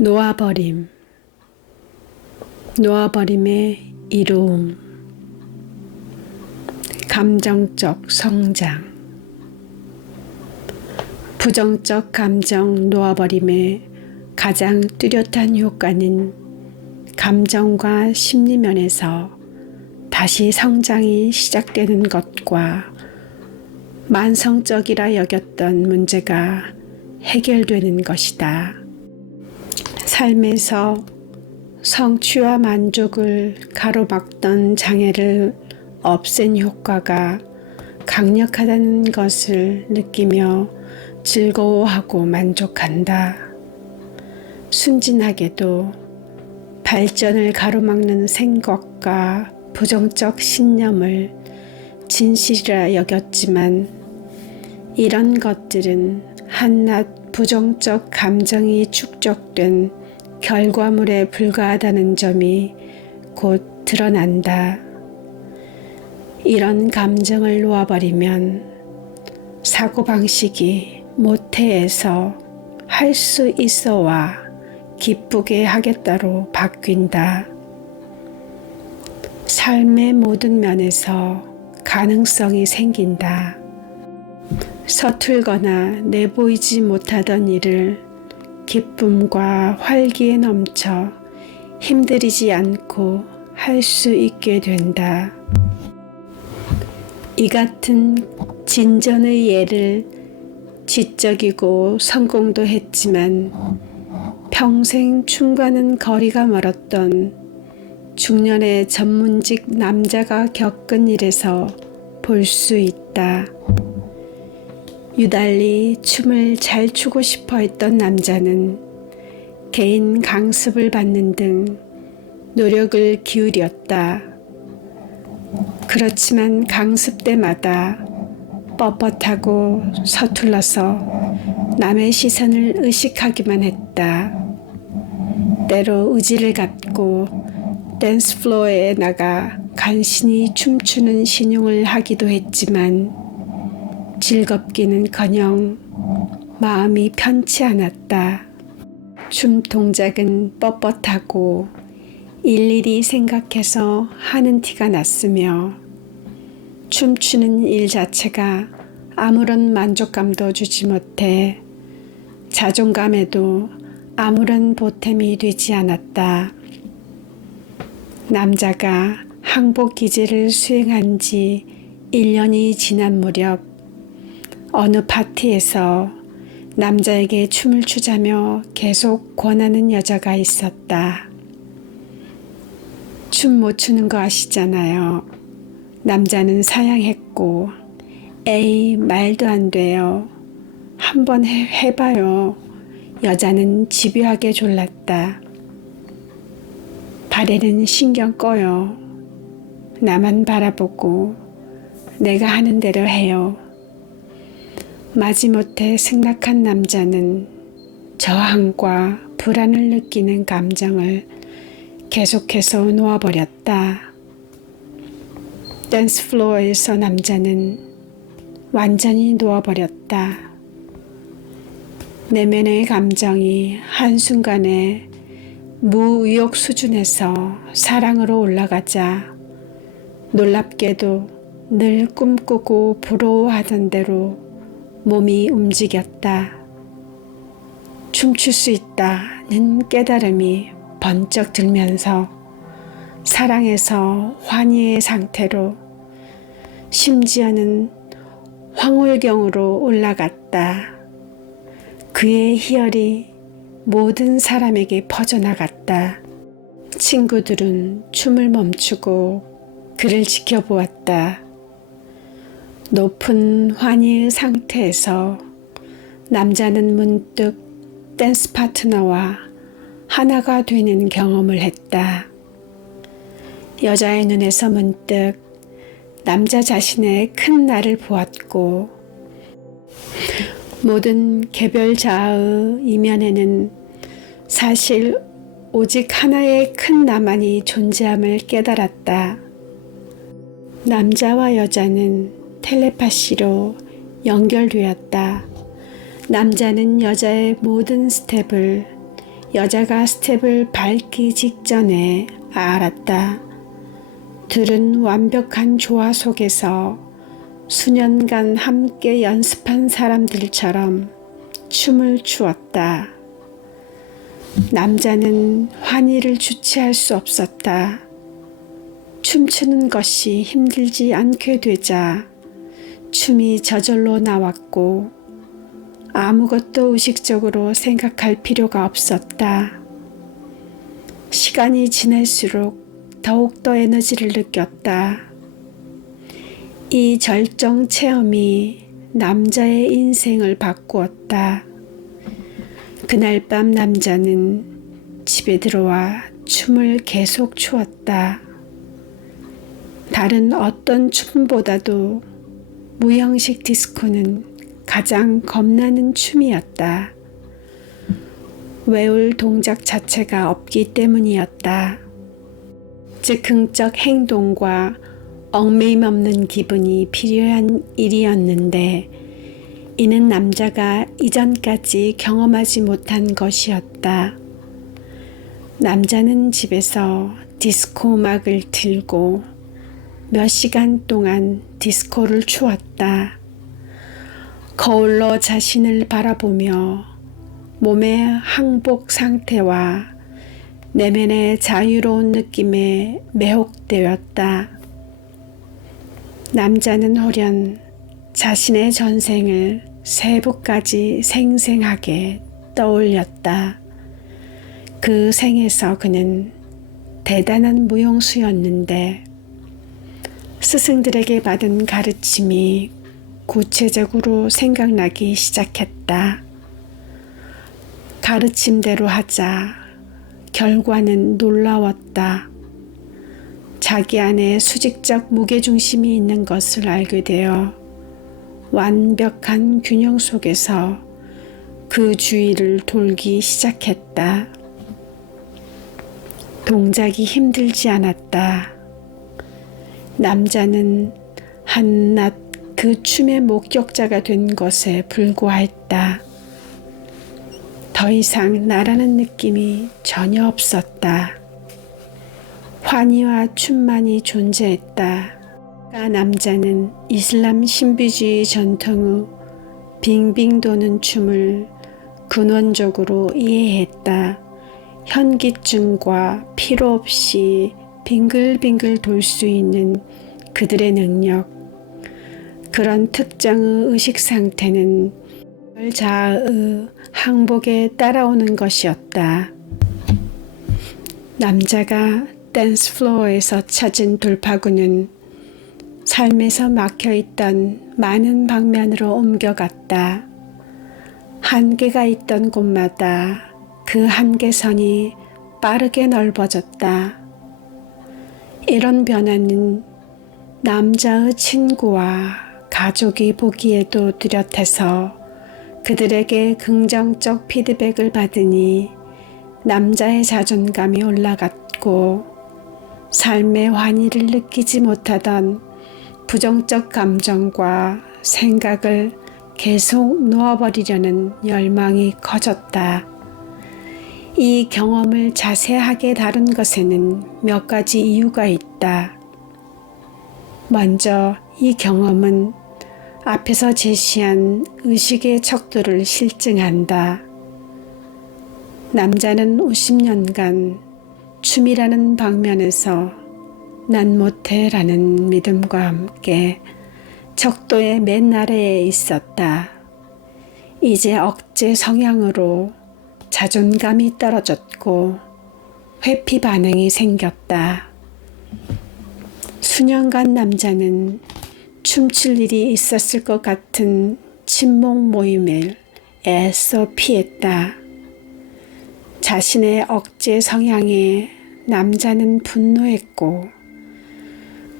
놓아버림, 놓아버림의 이로움, 감정적 성장, 부정적 감정 놓아버림의 가장 뚜렷한 효과는 감정과 심리면에서 다시 성장이 시작되는 것과 만성적이라 여겼던 문제가 해결되는 것이다. 삶에서 성취와 만족을 가로막던 장애를 없앤 효과가 강력하다는 것을 느끼며 즐거워하고 만족한다. 순진하게도 발전을 가로막는 생각과 부정적 신념을 진실이라 여겼지만 이런 것들은 한낱 부정적 감정이 축적된 결과물에 불과하다는 점이 곧 드러난다. 이런 감정을 놓아버리면 사고방식이 모태에서 할 수 있어와 기쁘게 하겠다로 바뀐다. 삶의 모든 면에서 가능성이 생긴다. 서툴거나 내보이지 못하던 일을 기쁨과 활기에 넘쳐 힘들이지 않고 할 수 있게 된다. 이 같은 진전의 예를 지적이고 성공도 했지만 평생 춤과는 거리가 멀었던 중년의 전문직 남자가 겪은 일에서 볼 수 있다. 유달리 춤을 잘 추고 싶어 했던 남자는 개인 강습을 받는 등 노력을 기울였다. 그렇지만 강습 때마다 뻣뻣하고 서툴러서 남의 시선을 의식하기만 했다. 때로 의지를 갖고 댄스 플로어에 나가 간신히 춤추는 신용을 하기도 했지만 즐겁기는커녕 마음이 편치 않았다. 춤 동작은 뻣뻣하고 일일이 생각해서 하는 티가 났으며 춤추는 일 자체가 아무런 만족감도 주지 못해 자존감에도 아무런 보탬이 되지 않았다. 남자가 항복 기제를 수행한 지 1년이 지난 무렵 어느 파티에서 남자에게 춤을 추자며 계속 권하는 여자가 있었다. 춤 못 추는 거 아시잖아요. 남자는 사양했고 에이 말도 안 돼요. 한번 해봐요. 여자는 집요하게 졸랐다. 발에는 신경 꺼요. 나만 바라보고 내가 하는 대로 해요. 마지못해 승낙한 남자는 저항과 불안을 느끼는 감정을 계속해서 놓아버렸다. 댄스 플로어에서 남자는 완전히 놓아버렸다. 내면의 감정이 한순간에 무의욕 수준에서 사랑으로 올라가자 놀랍게도 늘 꿈꾸고 부러워하던 대로 몸이 움직였다. 춤출 수 있다는 깨달음이 번쩍 들면서 사랑에서 환희의 상태로 심지어는 황홀경으로 올라갔다. 그의 희열이 모든 사람에게 퍼져나갔다. 친구들은 춤을 멈추고 그를 지켜보았다. 높은 환희의 상태에서 남자는 문득 댄스 파트너와 하나가 되는 경험을 했다. 여자의 눈에서 문득 남자 자신의 큰 나를 보았고 모든 개별 자아의 이면에는 사실 오직 하나의 큰 나만이 존재함을 깨달았다. 남자와 여자는 텔레파시로 연결되었다. 남자는 여자의 모든 스텝을 여자가 스텝을 밟기 직전에 알았다. 둘은 완벽한 조화 속에서 수년간 함께 연습한 사람들처럼 춤을 추었다. 남자는 환희를 주체할 수 없었다. 춤추는 것이 힘들지 않게 되자 춤이 저절로 나왔고 아무것도 의식적으로 생각할 필요가 없었다. 시간이 지날수록 더욱더 에너지를 느꼈다. 이 절정 체험이 남자의 인생을 바꾸었다. 그날 밤 남자는 집에 들어와 춤을 계속 추었다. 다른 어떤 춤보다도 무형식 디스코는 가장 겁나는 춤이었다. 외울 동작 자체가 없기 때문이었다. 즉흥적 행동과 얽매임 없는 기분이 필요한 일이었는데 이는 남자가 이전까지 경험하지 못한 것이었다. 남자는 집에서 디스코 음악을 틀고 몇 시간 동안 디스코를 추었다. 거울로 자신을 바라보며 몸의 항복 상태와 내면의 자유로운 느낌에 매혹되었다. 남자는 홀연 자신의 전생을 세부까지 생생하게 떠올렸다. 그 생에서 그는 대단한 무용수였는데 스승들에게 받은 가르침이 구체적으로 생각나기 시작했다. 가르침대로 하자 결과는 놀라웠다. 자기 안에 수직적 무게중심이 있는 것을 알게 되어 완벽한 균형 속에서 그 주위를 돌기 시작했다. 동작이 힘들지 않았다. 남자는 한낱 그 춤의 목격자가 된 것에 불과했다. 더 이상 나라는 느낌이 전혀 없었다. 환희와 춤만이 존재했다. 남자는 이슬람 신비주의 전통 후 빙빙 도는 춤을 근원적으로 이해했다. 현기증과 피로 없이 빙글빙글 돌 수 있는 그들의 능력, 그런 특정의 의식 상태는 자아의 항복에 따라오는 것이었다. 남자가 댄스 플로어에서 찾은 돌파구는 삶에서 막혀있던 많은 방면으로 옮겨갔다. 한계가 있던 곳마다 그 한계선이 빠르게 넓어졌다. 이런 변화는 남자의 친구와 가족이 보기에도 뚜렷해서 그들에게 긍정적 피드백을 받으니 남자의 자존감이 올라갔고 삶의 환희를 느끼지 못하던 부정적 감정과 생각을 계속 놓아버리려는 열망이 커졌다. 이 경험을 자세하게 다룬 것에는 몇 가지 이유가 있다. 먼저 이 경험은 앞에서 제시한 의식의 척도를 실증한다. 남자는 50년간 춤이라는 방면에서 난 못해 라는 믿음과 함께 척도의 맨 아래에 있었다. 이제 억제 성향으로 자존감이 떨어졌고 회피 반응이 생겼다. 수년간 남자는 춤출 일이 있었을 것 같은 친목 모임을 애써 피했다. 자신의 억제 성향에 남자는 분노했고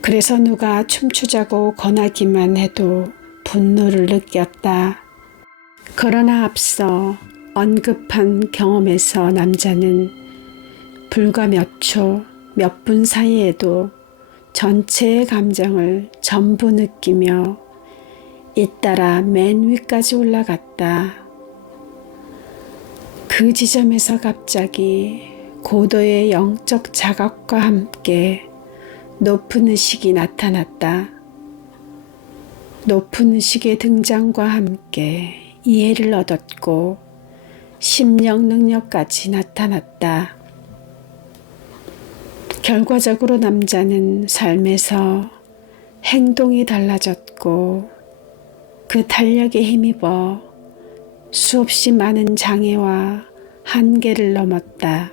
그래서 누가 춤추자고 권하기만 해도 분노를 느꼈다. 그러나 앞서 언급한 경험에서 남자는 불과 몇 초, 몇 분 사이에도 전체의 감정을 전부 느끼며 잇따라 맨 위까지 올라갔다. 그 지점에서 갑자기 고도의 영적 자각과 함께 높은 의식이 나타났다. 높은 의식의 등장과 함께 이해를 얻었고 심령 능력까지 나타났다. 결과적으로 남자는 삶에서 행동이 달라졌고 그 탄력에 힘입어 수없이 많은 장애와 한계를 넘었다.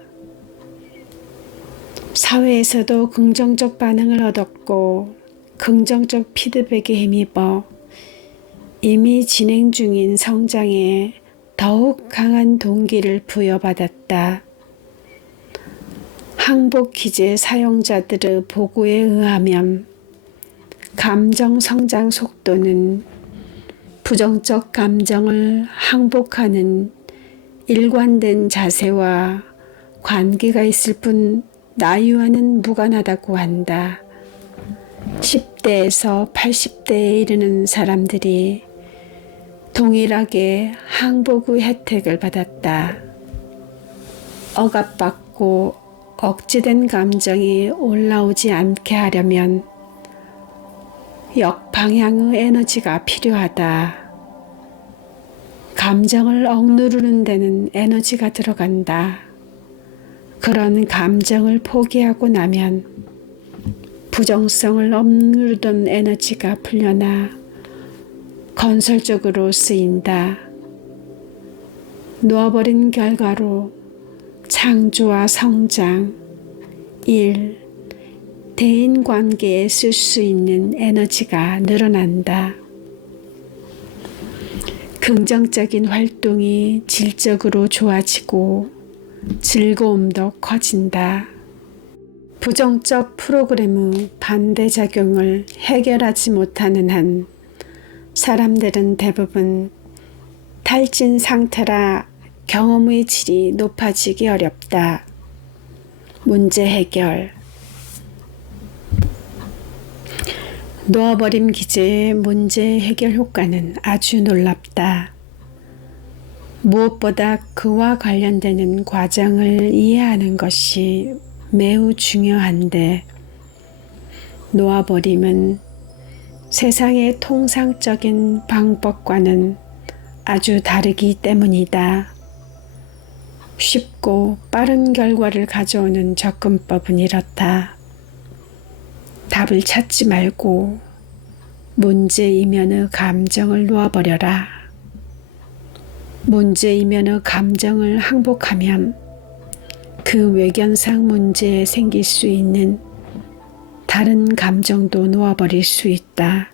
사회에서도 긍정적 반응을 얻었고 긍정적 피드백에 힘입어 이미 진행 중인 성장에 더욱 강한 동기를 부여받았다. 항복 기제 사용자들의 보고에 의하면 감정 성장 속도는 부정적 감정을 항복하는 일관된 자세와 관계가 있을 뿐 나이와는 무관하다고 한다. 10대에서 80대에 이르는 사람들이 동일하게 항복의 혜택을 받았다. 억압받고 억제된 감정이 올라오지 않게 하려면 역방향의 에너지가 필요하다. 감정을 억누르는 데는 에너지가 들어간다. 그런 감정을 포기하고 나면 부정성을 억누르던 에너지가 풀려나 건설적으로 쓰인다. 놓아버린 결과로 창조와 성장, 일, 대인관계에 쓸 수 있는 에너지가 늘어난다. 긍정적인 활동이 질적으로 좋아지고 즐거움도 커진다. 부정적 프로그램의 반대작용을 해결하지 못하는 한 사람들은 대부분 탈진 상태라 경험의 질이 높아지기 어렵다. 문제 해결. 놓아버림 기제의 문제 해결 효과는 아주 놀랍다. 무엇보다 그와 관련되는 과정을 이해하는 것이 매우 중요한데 놓아버림은 세상의 통상적인 방법과는 아주 다르기 때문이다. 쉽고 빠른 결과를 가져오는 접근법은 이렇다. 답을 찾지 말고 문제 이면의 감정을 놓아버려라. 문제 이면의 감정을 항복하면 그 외견상 문제에 생길 수 있는 다른 감정도 놓아버릴 수 있다.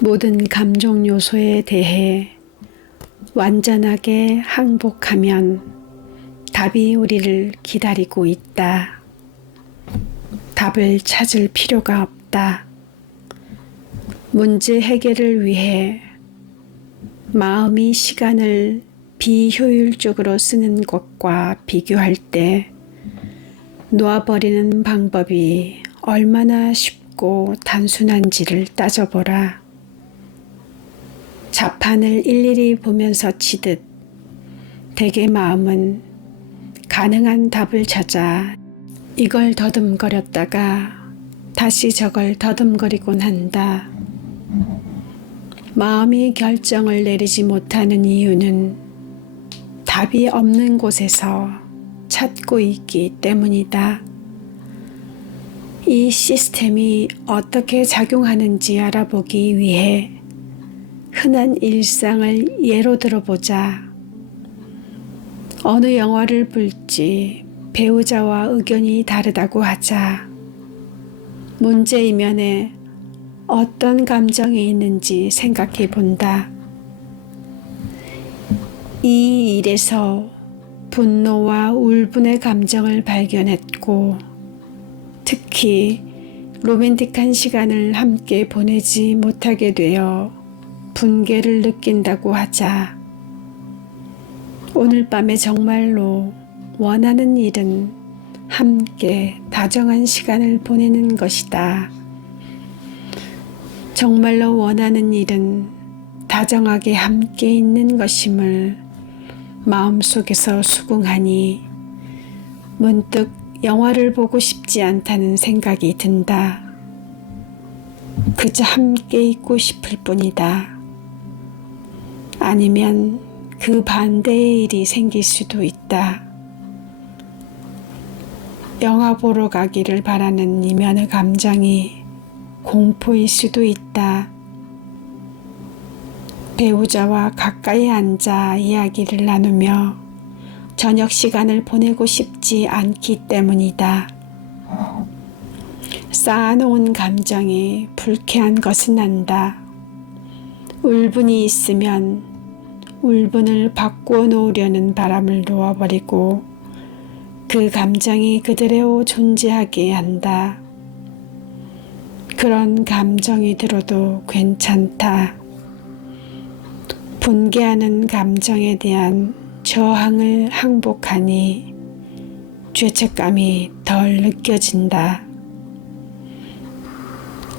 모든 감정 요소에 대해 완전하게 항복하면 답이 우리를 기다리고 있다. 답을 찾을 필요가 없다. 문제 해결을 위해 마음이 시간을 비효율적으로 쓰는 것과 비교할 때 놓아버리는 방법이 얼마나 쉽고 단순한지를 따져보라. 자판을 일일이 보면서 치듯 대개 마음은 가능한 답을 찾아 이걸 더듬거렸다가 다시 저걸 더듬거리곤 한다. 마음이 결정을 내리지 못하는 이유는 답이 없는 곳에서 찾고 있기 때문이다. 이 시스템이 어떻게 작용하는지 알아보기 위해 흔한 일상을 예로 들어보자. 어느 영화를 볼지 배우자와 의견이 다르다고 하자. 문제 이면에 어떤 감정이 있는지 생각해 본다. 이 일에서 분노와 울분의 감정을 발견했고 특히 로맨틱한 시간을 함께 보내지 못하게 되어 분개를 느낀다고 하자. 오늘 밤에 정말로 원하는 일은 함께 다정한 시간을 보내는 것이다. 정말로 원하는 일은 다정하게 함께 있는 것임을 마음속에서 수긍하니 문득 영화를 보고 싶지 않다는 생각이 든다. 그저 함께 있고 싶을 뿐이다. 아니면 그 반대의 일이 생길 수도 있다. 영화 보러 가기를 바라는 이면의 감정이 공포일 수도 있다. 배우자와 가까이 앉아 이야기를 나누며 저녁 시간을 보내고 싶지 않기 때문이다. 쌓아놓은 감정이 불쾌한 것은 안다. 울분이 있으면 울분을 바꾸어 놓으려는 바람을 놓아버리고 그 감정이 그대로 존재하게 한다. 그런 감정이 들어도 괜찮다. 분개하는 감정에 대한 저항을 항복하니 죄책감이 덜 느껴진다.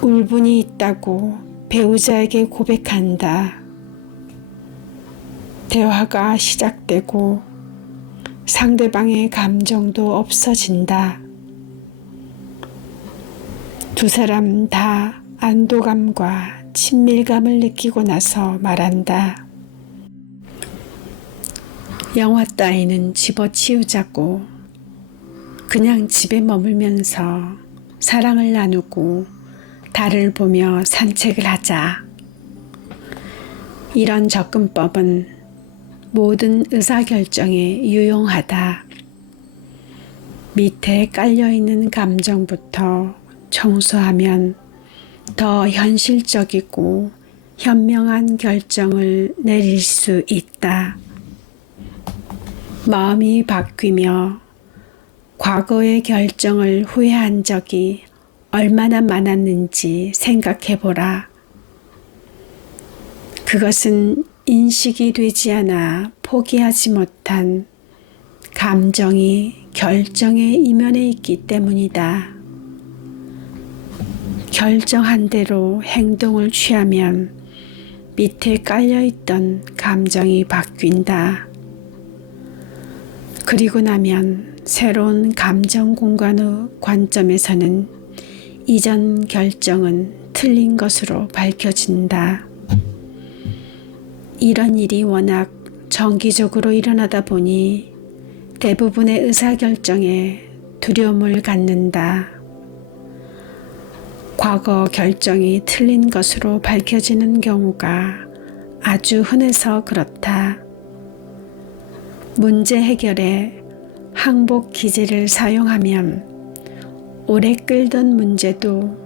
울분이 있다고 배우자에게 고백한다. 대화가 시작되고 상대방의 감정도 없어진다. 두 사람 다 안도감과 친밀감을 느끼고 나서 말한다. 영화 따위는 집어치우자고 그냥 집에 머물면서 사랑을 나누고 달을 보며 산책을 하자. 이런 접근법은 모든 의사결정에 유용하다. 밑에 깔려있는 감정부터 청소하면 더 현실적이고 현명한 결정을 내릴 수 있다. 마음이 바뀌며 과거의 결정을 후회한 적이 얼마나 많았는지 생각해보라. 그것은 인식이 되지 않아 포기하지 못한 감정이 결정의 이면에 있기 때문이다. 결정한 대로 행동을 취하면 밑에 깔려있던 감정이 바뀐다. 그리고 나면 새로운 감정 공간의 관점에서는 이전 결정은 틀린 것으로 밝혀진다. 이런 일이 워낙 정기적으로 일어나다 보니 대부분의 의사결정에 두려움을 갖는다. 과거 결정이 틀린 것으로 밝혀지는 경우가 아주 흔해서 그렇다. 문제 해결에 항복 기제를 사용하면 오래 끌던 문제도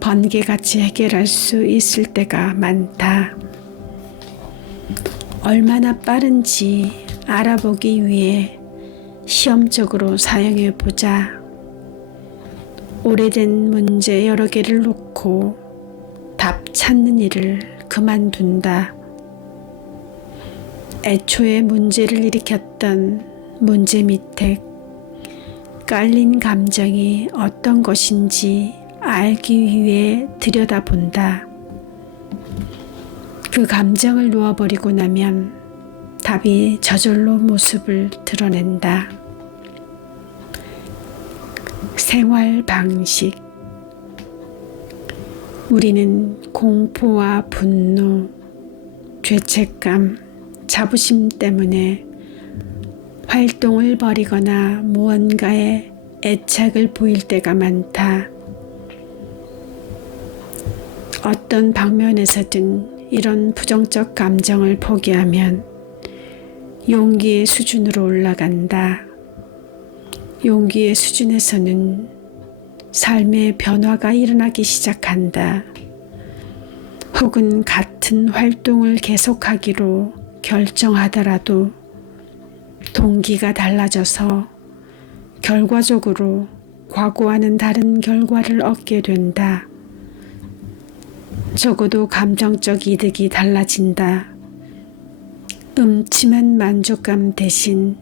번개같이 해결할 수 있을 때가 많다. 얼마나 빠른지 알아보기 위해 시험적으로 사용해 보자. 오래된 문제 여러 개를 놓고 답 찾는 일을 그만둔다. 애초에 문제를 일으켰던 문제 밑에 깔린 감정이 어떤 것인지 알기 위해 들여다본다. 그 감정을 놓아버리고 나면 답이 저절로 모습을 드러낸다. 생활 방식. 우리는 공포와 분노, 죄책감, 자부심 때문에 활동을 벌이거나 무언가에 애착을 보일 때가 많다. 어떤 방면에서든 이런 부정적 감정을 포기하면 용기의 수준으로 올라간다. 용기의 수준에서는 삶의 변화가 일어나기 시작한다. 혹은 같은 활동을 계속하기로 결정하더라도 동기가 달라져서 결과적으로 과거와는 다른 결과를 얻게 된다. 적어도 감정적 이득이 달라진다. 음침한 만족감 대신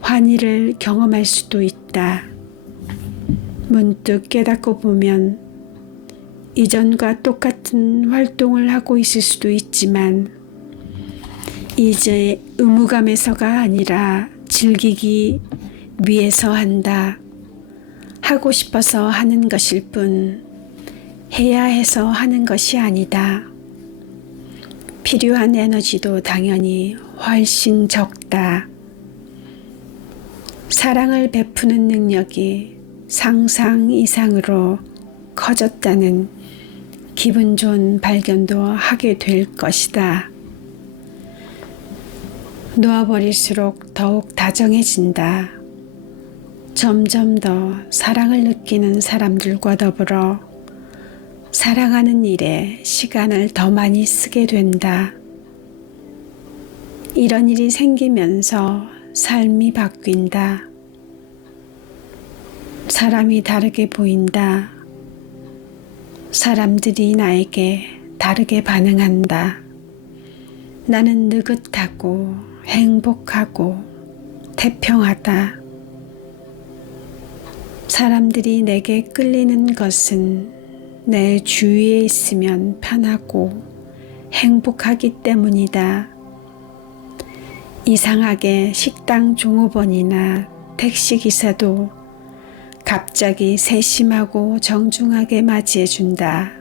환희를 경험할 수도 있다. 문득 깨닫고 보면 이전과 똑같은 활동을 하고 있을 수도 있지만 이제 의무감에서가 아니라 즐기기 위해서 한다. 하고 싶어서 하는 것일 뿐 해야 해서 하는 것이 아니다. 필요한 에너지도 당연히 훨씬 적다. 사랑을 베푸는 능력이 상상 이상으로 커졌다는 기분 좋은 발견도 하게 될 것이다. 놓아버릴수록 더욱 다정해진다. 점점 더 사랑을 느끼는 사람들과 더불어 사랑하는 일에 시간을 더 많이 쓰게 된다. 이런 일이 생기면서 삶이 바뀐다. 사람이 다르게 보인다. 사람들이 나에게 다르게 반응한다. 나는 느긋하고 행복하고 태평하다. 사람들이 내게 끌리는 것은 내 주위에 있으면 편하고 행복하기 때문이다. 이상하게 식당 종업원이나 택시기사도 갑자기 세심하고 정중하게 맞이해준다.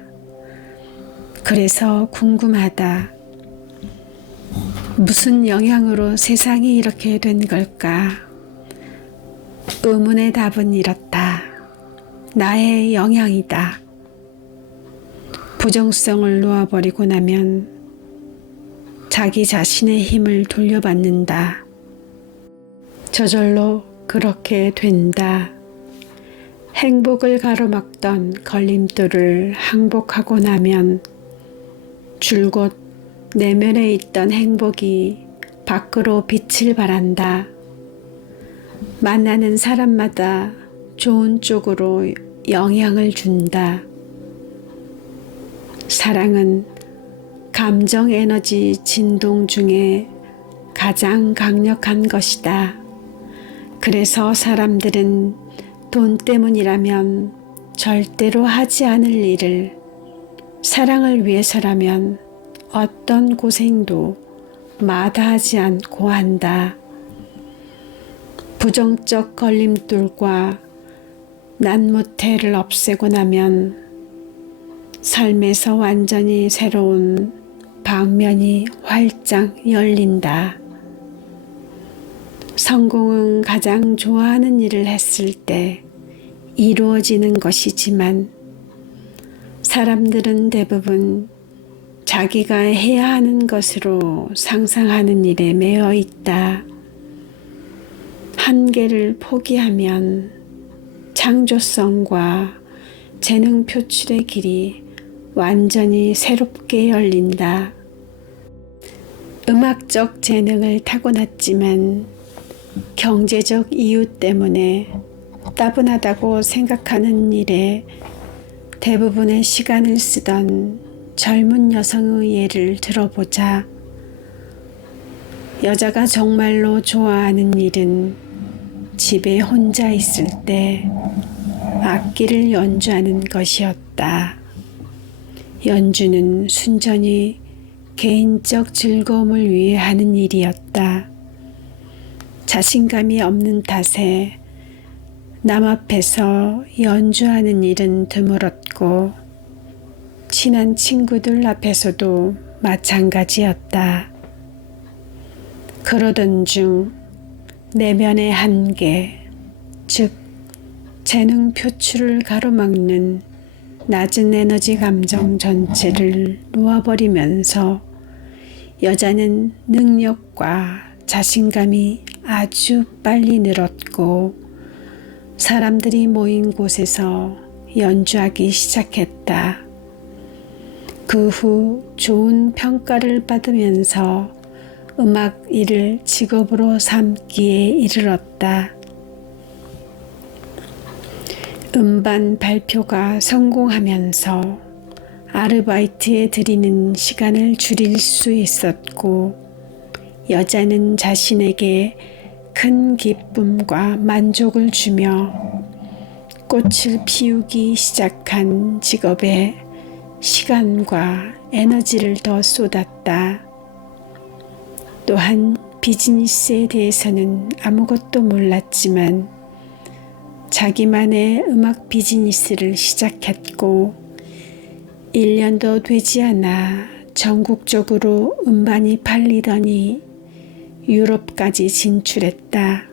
그래서 궁금하다. 무슨 영향으로 세상이 이렇게 된 걸까? 의문의 답은 이렇다. 나의 영향이다. 부정성을 놓아버리고 나면 자기 자신의 힘을 돌려받는다. 저절로 그렇게 된다. 행복을 가로막던 걸림돌을 항복하고 나면 줄곧 내면에 있던 행복이 밖으로 빛을 발한다. 만나는 사람마다 좋은 쪽으로 영향을 준다. 사랑은 감정 에너지 진동 중에 가장 강력한 것이다. 그래서 사람들은 돈 때문이라면 절대로 하지 않을 일을 사랑을 위해서라면 어떤 고생도 마다하지 않고 한다. 부정적 걸림돌과 난무태를 없애고 나면 삶에서 완전히 새로운 방면이 활짝 열린다. 성공은 가장 좋아하는 일을 했을 때 이루어지는 것이지만 사람들은 대부분 자기가 해야 하는 것으로 상상하는 일에 매여 있다. 한계를 포기하면 창조성과 재능 표출의 길이 완전히 새롭게 열린다. 음악적 재능을 타고났지만 경제적 이유 때문에 따분하다고 생각하는 일에 대부분의 시간을 쓰던 젊은 여성의 예를 들어보자. 여자가 정말로 좋아하는 일은 집에 혼자 있을 때 악기를 연주하는 것이었다. 연주는 순전히 개인적 즐거움을 위해 하는 일이었다. 자신감이 없는 탓에 남 앞에서 연주하는 일은 드물었고 친한 친구들 앞에서도 마찬가지였다. 그러던 중 내면의 한계, 즉 재능 표출을 가로막는 낮은 에너지 감정 전체를 놓아버리면서 여자는 능력과 자신감이 아주 빨리 늘었고 사람들이 모인 곳에서 연주하기 시작했다. 그 후 좋은 평가를 받으면서 음악 일을 직업으로 삼기에 이르렀다. 음반 발표가 성공하면서 아르바이트에 들이는 시간을 줄일 수 있었고 여자는 자신에게 큰 기쁨과 만족을 주며 꽃을 피우기 시작한 직업에 시간과 에너지를 더 쏟았다. 또한 비즈니스에 대해서는 아무것도 몰랐지만 자기만의 음악 비즈니스를 시작했고 1년도 되지 않아 전국적으로 음반이 팔리더니 유럽까지 진출했다.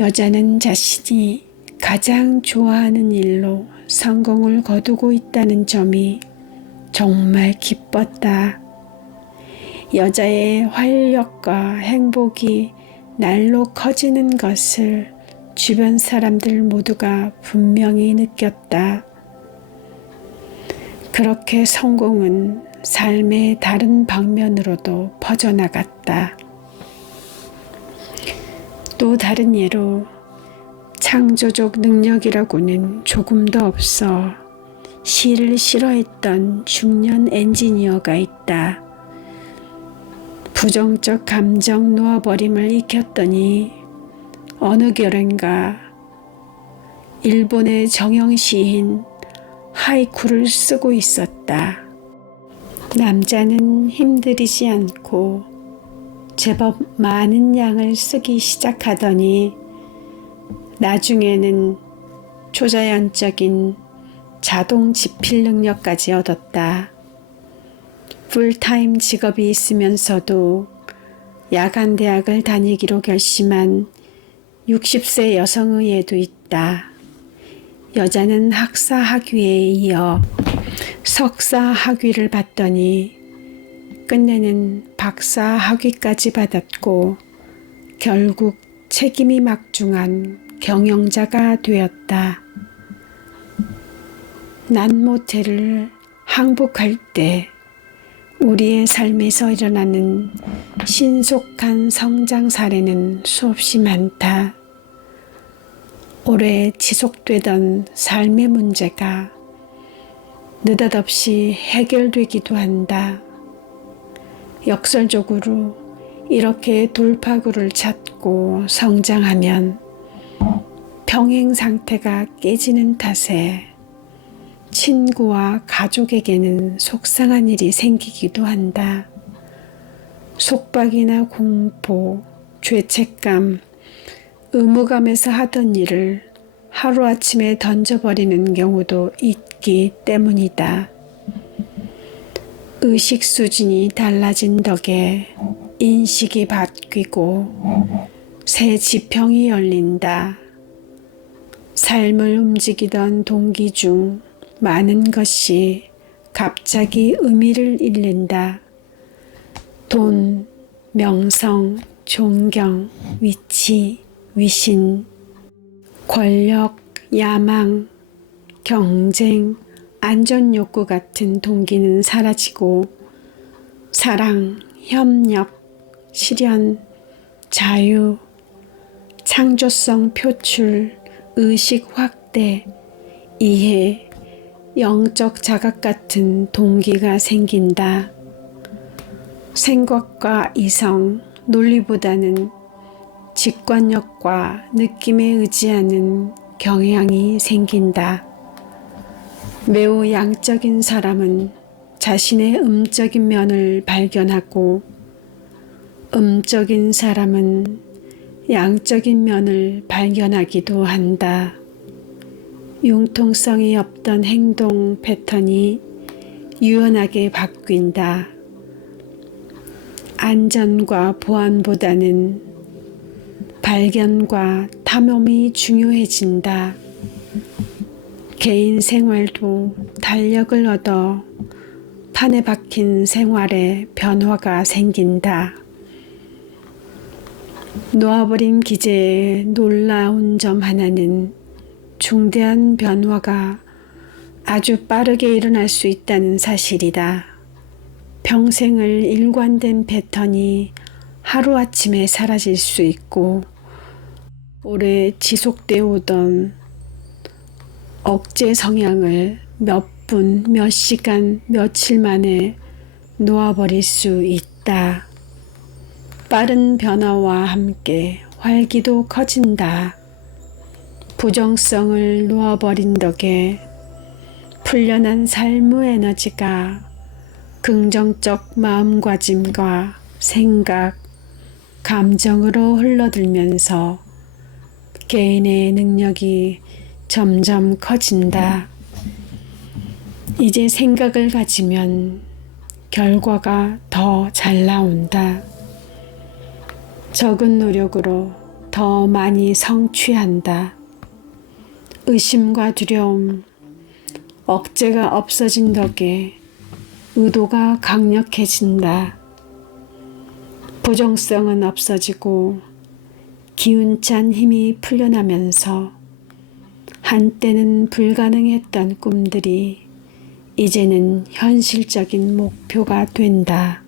여자는 자신이 가장 좋아하는 일로 성공을 거두고 있다는 점이 정말 기뻤다. 여자의 활력과 행복이 날로 커지는 것을 주변 사람들 모두가 분명히 느꼈다. 그렇게 성공은 삶의 다른 방면으로도 퍼져나갔다. 또 다른 예로 창조적 능력이라고는 조금도 없어 시를 싫어했던 중년 엔지니어가 있다. 부정적 감정 놓아버림을 익혔더니 어느 결엔가 일본의 정형 시인 하이쿠를 쓰고 있었다. 남자는 힘들이지 않고 제법 많은 양을 쓰기 시작하더니 나중에는 초자연적인 자동 집필 능력까지 얻었다. 풀타임 직업이 있으면서도 야간 대학을 다니기로 결심한 60세 여성의 예도 있다. 여자는 학사 학위에 이어 석사 학위를 받더니 끝내는 박사 학위까지 받았고 결국 책임이 막중한 경영자가 되었다. 난모태를 항복할 때 우리의 삶에서 일어나는 신속한 성장 사례는 수없이 많다. 오래 지속되던 삶의 문제가 느닷없이 해결되기도 한다. 역설적으로 이렇게 돌파구를 찾고 성장하면 병행 상태가 깨지는 탓에 친구와 가족에게는 속상한 일이 생기기도 한다. 속박이나 공포, 죄책감, 의무감에서 하던 일을 하루아침에 던져버리는 경우도 있기 때문이다. 의식 수준이 달라진 덕에 인식이 바뀌고 새 지평이 열린다. 삶을 움직이던 동기 중 많은 것이 갑자기 의미를 잃는다. 돈, 명성, 존경, 위치, 위신, 권력, 야망, 경쟁, 안전 욕구 같은 동기는 사라지고 사랑, 협력, 실현, 자유, 창조성 표출, 의식 확대, 이해, 영적 자각 같은 동기가 생긴다. 생각과 이성, 논리보다는 직관력과 느낌에 의지하는 경향이 생긴다. 매우 양적인 사람은 자신의 음적인 면을 발견하고 음적인 사람은 양적인 면을 발견하기도 한다. 융통성이 없던 행동 패턴이 유연하게 바뀐다. 안전과 보안보다는 발견과 탐험이 중요해진다. 개인 생활도 달력을 얻어 판에 박힌 생활에 변화가 생긴다. 놓아버린 기제의 놀라운 점 하나는 중대한 변화가 아주 빠르게 일어날 수 있다는 사실이다. 평생을 일관된 패턴이 하루아침에 사라질 수 있고 오래 지속되어 오던 억제 성향을 몇 분, 몇 시간, 며칠 만에 놓아버릴 수 있다. 빠른 변화와 함께 활기도 커진다. 부정성을 놓아버린 덕에 풀려난 삶의 에너지가 긍정적 마음가짐과 생각, 감정으로 흘러들면서 개인의 능력이 점점 커진다. 이제 생각을 가지면 결과가 더 잘 나온다. 적은 노력으로 더 많이 성취한다. 의심과 두려움, 억제가 없어진 덕에 의도가 강력해진다. 부정성은 없어지고 기운찬 힘이 풀려나면서 한때는 불가능했던 꿈들이 이제는 현실적인 목표가 된다.